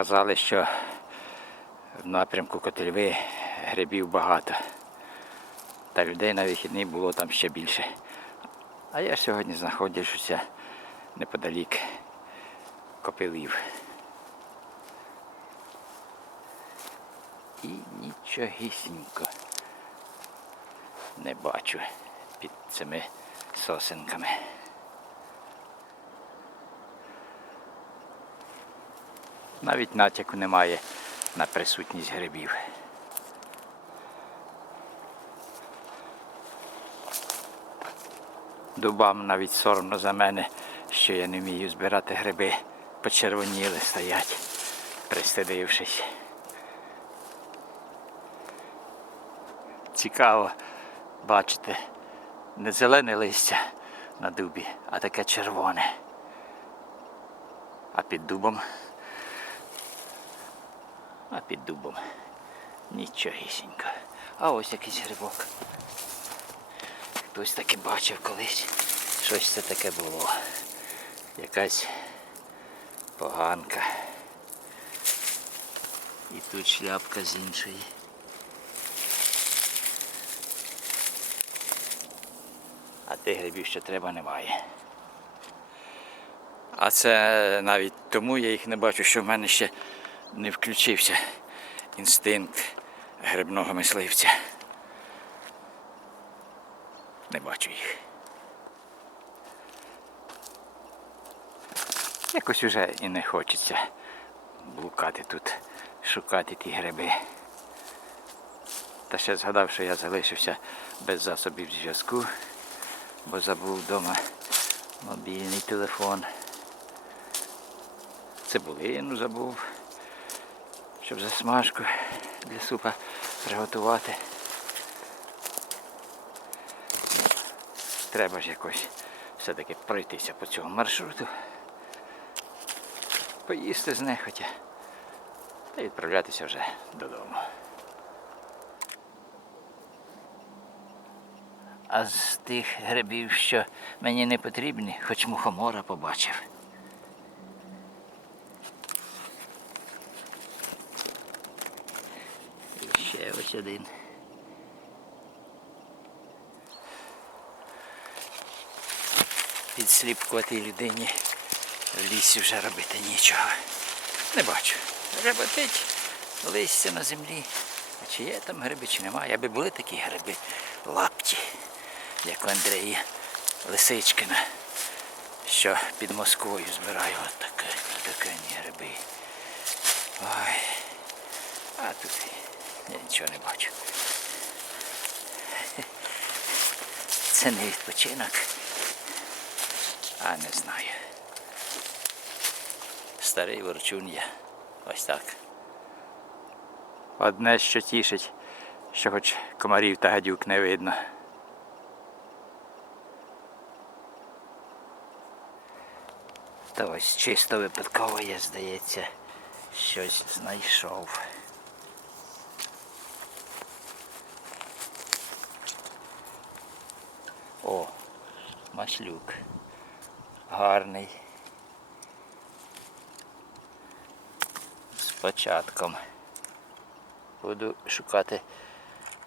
Казали, що в напрямку Котельви грибів багато. Та людей на вихідний було там ще більше. А я сьогодні знаходжуся неподалік Копилів. І нічогісінько не бачу під цими сосенками. Навіть натяку немає на присутність грибів. Дубам навіть соромно за мене, що я не вмію збирати гриби. Почервоніли стоять, пристидившись. Цікаво бачите, не зелене листя на дубі, а таке червоне. А під дубом а під дубом нічогісінько. А ось якийсь грибок. Хтось таки бачив колись. Щось це таке було. Якась поганка. І тут шляпка з іншої. А тих грибів, що треба, немає. А це навіть тому я їх не бачу, що в мене ще не включився інстинкт грибного мисливця. Не бачу їх. Якось уже і не хочеться блукати тут, шукати ті гриби. Та ще згадав, що я залишився без засобів зв'язку, бо забув вдома мобільний телефон. Цибулину забув, щоб засмажку для супа приготувати. Треба ж якось все-таки пройтися по цьому маршруту. Поїсти знехотя та відправлятися вже додому. А з тих грибів, що мені не потрібні, хоч мухомора побачив. І ще ось один. Підсліпкуватій людині в лісі вже робити нічого. Не бачу. Реботить листя на землі. А чи є там гриби, чи немає? Аби були такі гриби лапті, як у Андрія Лисичкина, що під Москвою збирає. От таке, таке гриби. Ой. А тут я нічого не бачу. Це не відпочинок. А не знаю. Старий ворчун я. Ось так. Одне, що тішить, що хоч комарів та гадюк не видно. Та ось чисто випадково я, здається, щось знайшов. О, маслюк. Гарний. З початком. Буду шукати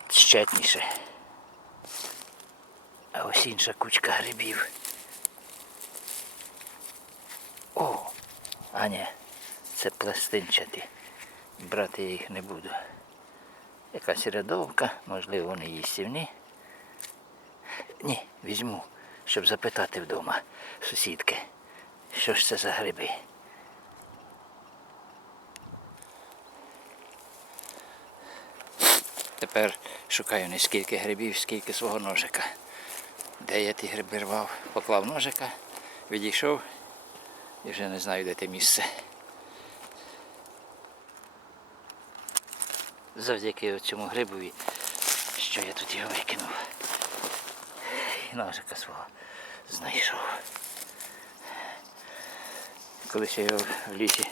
щетніше. А ось інша кучка грибів. О! А ні, це пластинчаті. Брати я їх не буду. Якась рядовка, можливо, вони їстівні. Ні, візьму, щоб запитати вдома сусідки, що ж це за гриби. Тепер шукаю не скільки грибів, скільки свого ножика. Де я ті гриби рвав, поклав ножика, відійшов і вже не знаю, де те місце. Завдяки цьому грибові, що я тут його викинув. І ножика свого знайшов. Коли я його в лісі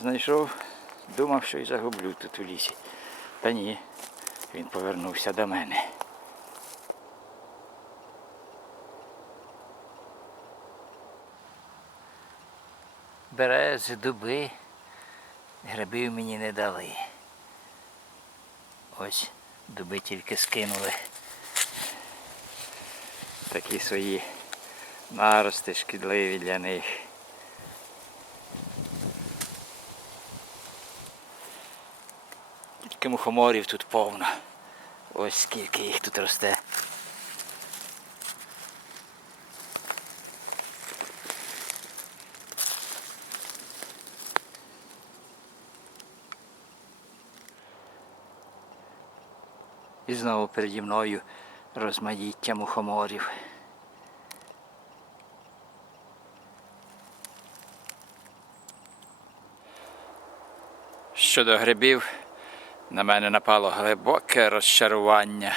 знайшов, думав, що і загублю тут у лісі. Та ні, він повернувся до мене. Берези, дуби, грибів мені не дали. Ось дуби тільки скинули. Такі свої нарости шкідливі для них. Тільки мухоморів тут повно. Ось скільки їх тут росте. І знову переді мною розмаїття мухоморів. Щодо грибів, на мене напало глибоке розчарування.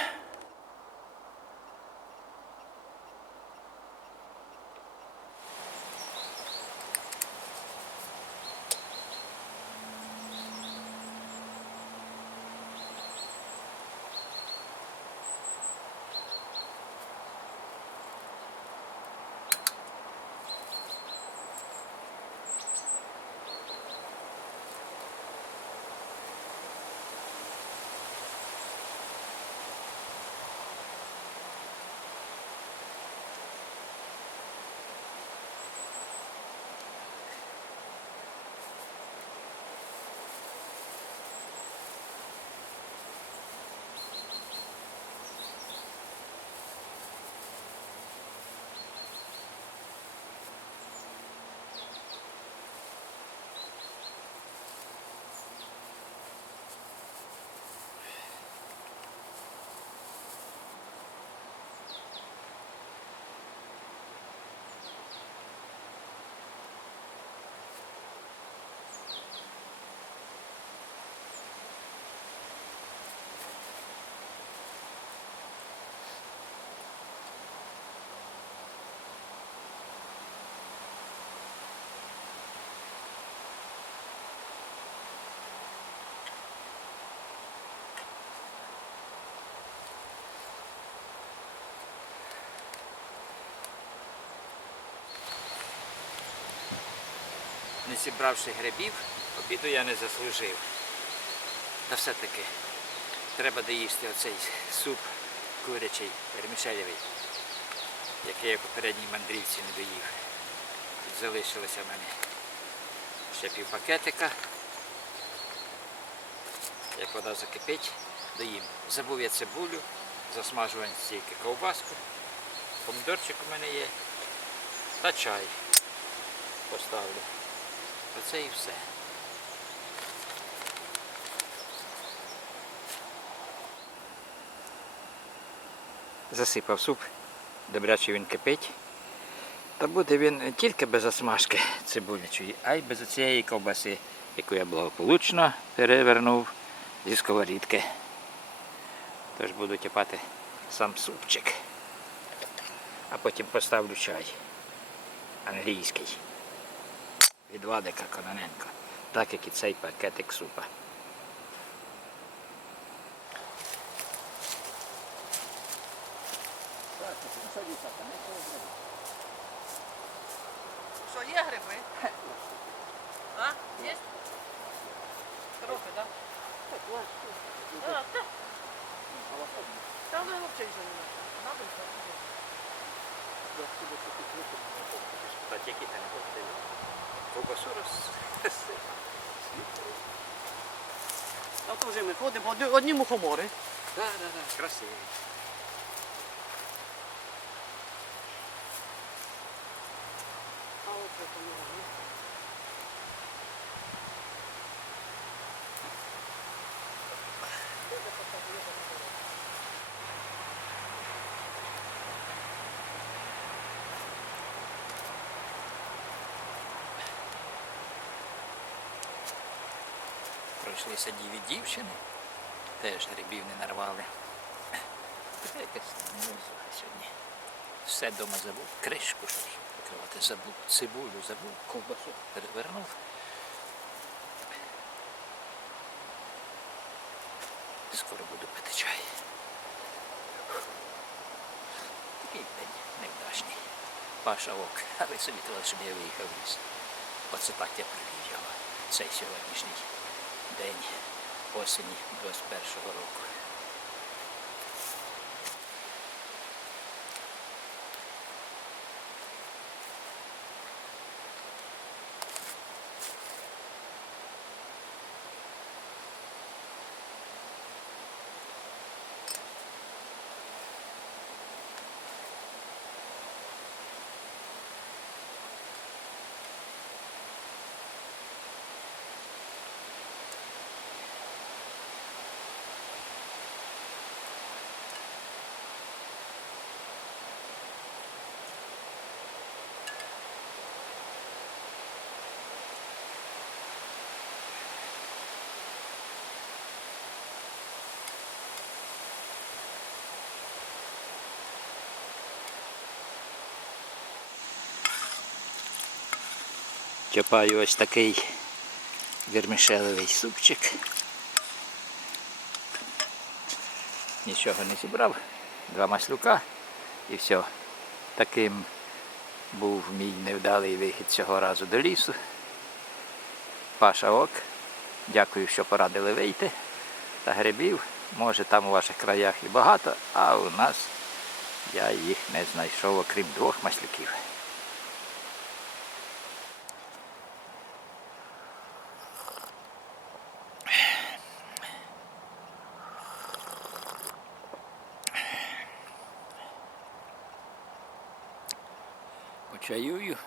Не зібравши грибів, обіду я не заслужив. Та все-таки треба доїсти оцей суп курячий, вермішелєвий, який я в попередній мандрівці не доїв. Тут залишилося в мене ще пів пакетика. Як вода закипить, доїм. Забув я цибулю, засмажувань стільки ковбаску, помідорчик у мене є та чай поставлю. Оце і все. Засипав суп, добряче він кипить. Та буде він не тільки без осмажки цибулячої, а й без цієї ковбаси, яку я благополучно перевернув зі сковорідки. Тож буду тіпати сам супчик. А потім поставлю чай. Англійський від Владика Кононенка, так як і цей пакетик супа. Що, є гриби? А? Є? Трохи, так? Да? А, так. Та ну взагалі нічого не треба. Надо і так. Та тільки там ковбасу роз... А то вже ми ходимо, одні, одні мухомори. Так, так, так, красиво. А оце це не важливо. Пройшлися діві дівчини, теж грибів не нарвали. Якась сьогодні. Все вдома забув, кришку ж покривати забув, цибулю забув, ковбасу перевернув. Скоро буду пити чай. Такий день невдачний. Паша ок, але собі треба, щоб я виїхав в ліс. Оце так я привів його. цей сьогоднішній день осені 21-го року. Чапаю ось такий вермішелевий супчик. Нічого не зібрав, два маслюка і все. Таким був мій невдалий вихід цього разу до лісу. Паша ок. Дякую, що порадили вийти. Та грибів, може там у ваших краях і багато, а у нас я їх не знайшов, окрім двох маслюків. Почаюю.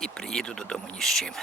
І приїду додому ні з чим.